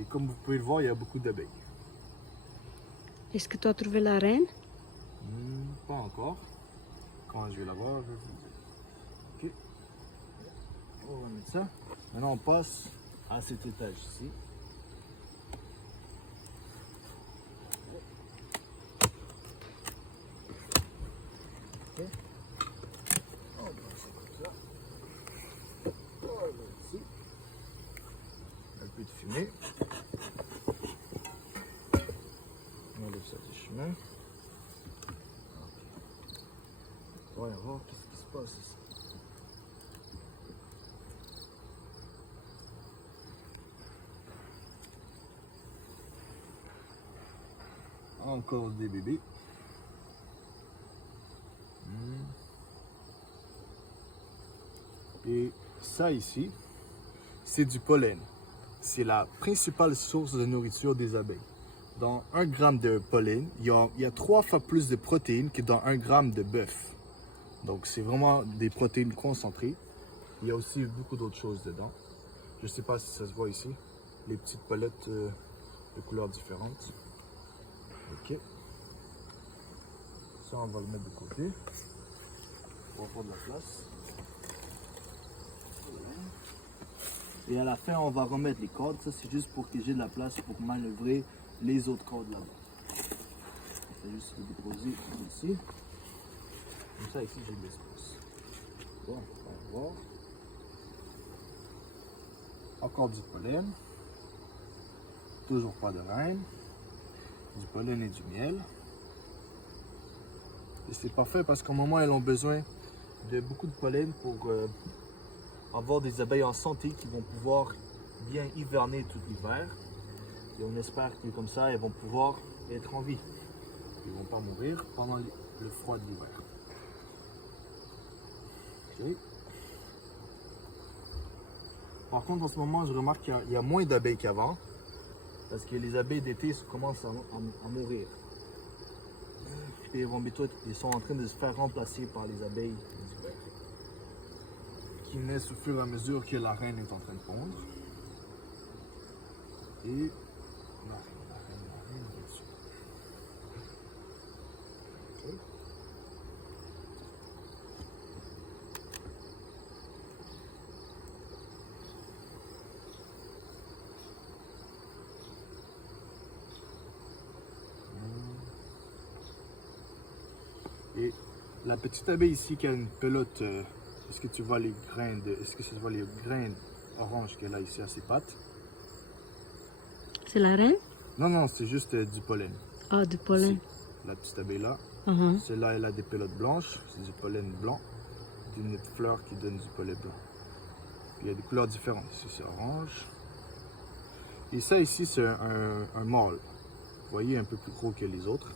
Et comme vous pouvez le voir, il y a beaucoup d'abeilles. Est-ce que tu as trouvé la reine? Pas encore. Quand je vais la voir, je vais vous dire. Ok. On va mettre ça. Maintenant, on passe à cet étage ici. Ok. On va passer comme ça. On va ici. Un peu de fumée. On enlève ça du chemin. On va voir qu'est-ce qui se passe ici. Encore des bébés. Et ça ici, c'est du pollen. C'est la principale source de nourriture des abeilles. Dans 1 gramme de pollen, il y a 3 fois plus de protéines que dans 1 gramme de bœuf. Donc c'est vraiment des protéines concentrées. Il y a aussi beaucoup d'autres choses dedans. Je ne sais pas si ça se voit ici. Les petites palettes de couleurs différentes. Ok. Ça, on va le mettre de côté. On va prendre de la place. Et à la fin, on va remettre les cordes. Ça, c'est juste pour que j'ai de la place pour manœuvrer les autres cordes là-bas. C'est juste le déposer ici. Comme ça, ici, j'ai de l'espace. Bon, on va voir. Encore du pollen. Toujours pas de reine. Du pollen et du miel. Et c'est parfait parce qu'au moment, elles ont besoin de beaucoup de pollen pour avoir des abeilles en santé qui vont pouvoir bien hiverner tout l'hiver. Et on espère que comme ça, elles vont pouvoir être en vie. Ils ne vont pas mourir pendant le froid de l'hiver. Okay. Par contre, en ce moment, je remarque qu'il y a moins d'abeilles qu'avant. Parce que les abeilles d'été commencent à mourir. Et ils sont en train de se faire remplacer par les abeilles d'hiver. Qui naissent au fur et à mesure que la reine est en train de pondre. Et la reine, bien sûr. Okay. Et la petite abeille ici qui a une pelote, est-ce que tu vois les grains est-ce que tu vois les grains orange qu'elle a ici à ses pattes? C'est la reine? Non, non, c'est juste du pollen. Ah, du pollen. Ici, la petite abeille là. Celle-là, elle a des pelotes blanches, c'est du pollen blanc, d'une fleur qui donne du pollen blanc. Puis il y a des couleurs différentes. Ici, c'est orange. Et ça ici, c'est un mâle. Vous voyez, un peu plus gros que les autres.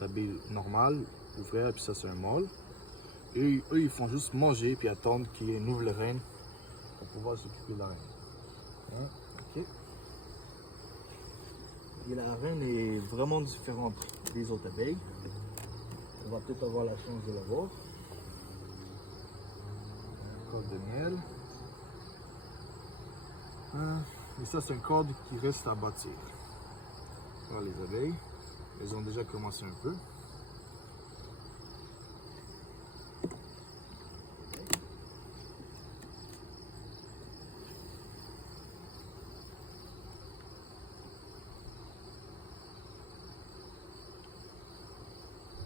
L'abeille normale, ouvrière, puis ça, c'est un mâle. Et eux, ils font juste manger puis attendre qu'il y ait une nouvelle reine pour pouvoir s'occuper de la reine. Hein? Ok. Et la reine est vraiment différente des autres abeilles. On va peut-être avoir la chance de la voir. Un corde de miel. Et ça, c'est une corde qui reste à bâtir. Voilà les abeilles. Elles ont déjà commencé un peu.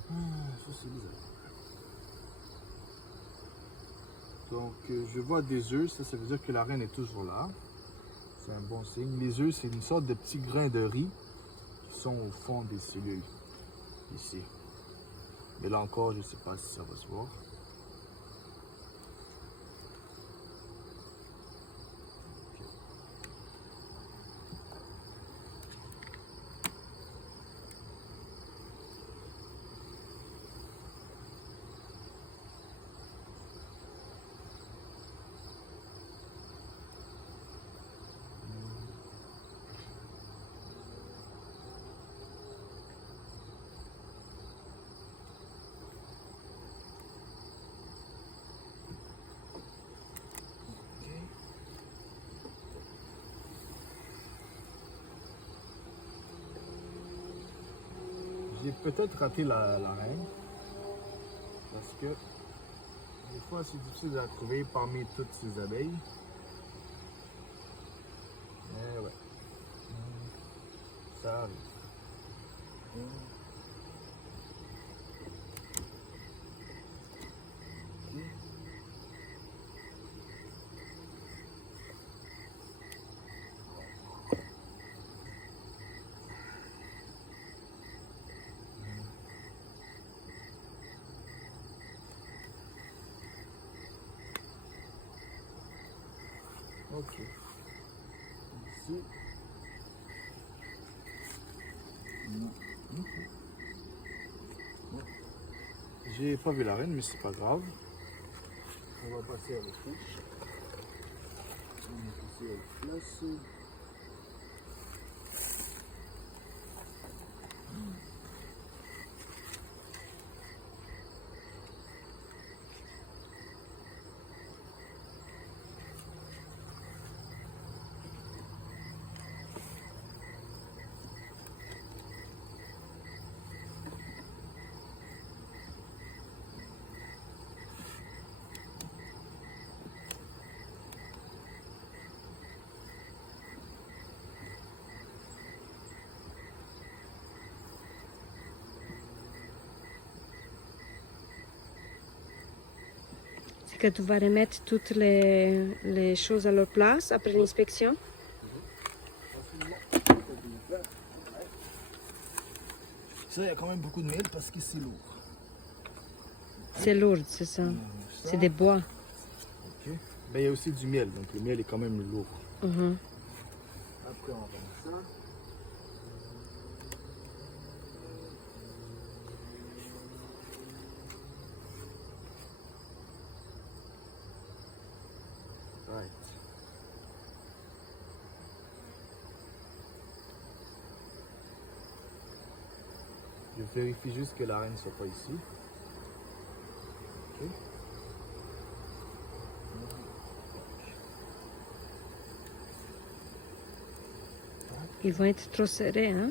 Ça, c'est les abeilles. Donc, je vois des œufs. Ça veut dire que la reine est toujours là. C'est un bon signe. Les œufs, c'est une sorte de petits grains de riz qui sont au fond des cellules, ici. Mais là encore, je ne sais pas si ça va se voir. J'ai peut-être raté la reine. Parce que des fois c'est difficile de la trouver parmi toutes ces abeilles. Mais ouais. Ça arrive. Ok. Ici. Non. Ok. Bon. J'ai pas vu la reine, mais c'est pas grave. On va passer à l'autre couche. On va passer à la place. C'est que tu vas remettre toutes les choses à leur place après l'inspection? Ça, il y a quand même beaucoup de miel parce que c'est lourd. C'est lourd, c'est ça. C'est des bois. Ok. Ben, il y a aussi du miel, donc le miel est quand même lourd. Mhm. Après, on va mettre ça. Right. Je vérifie juste que la reine ne soit pas ici. Ok. Ils vont être trop serrés, hein?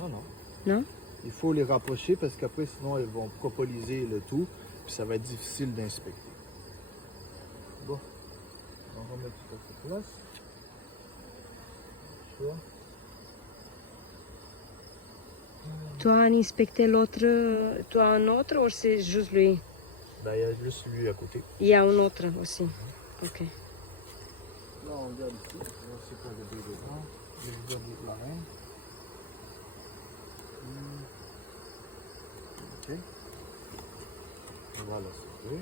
Non, non. Non? Il faut les rapprocher parce qu'après, sinon, elles vont propoliser le tout. Puis ça va être difficile d'inspecter. Bon. On va remettre tout à sa place. Choix. Tu as inspecté l'autre, tu as un autre ou c'est juste lui? Ben, il y a juste lui à côté. Il y a un autre aussi. Ok. Là, on regarde ici. On va voir c'est quoi le bébé dedans. Je vais regarder la reine. Ok. On va la sauver.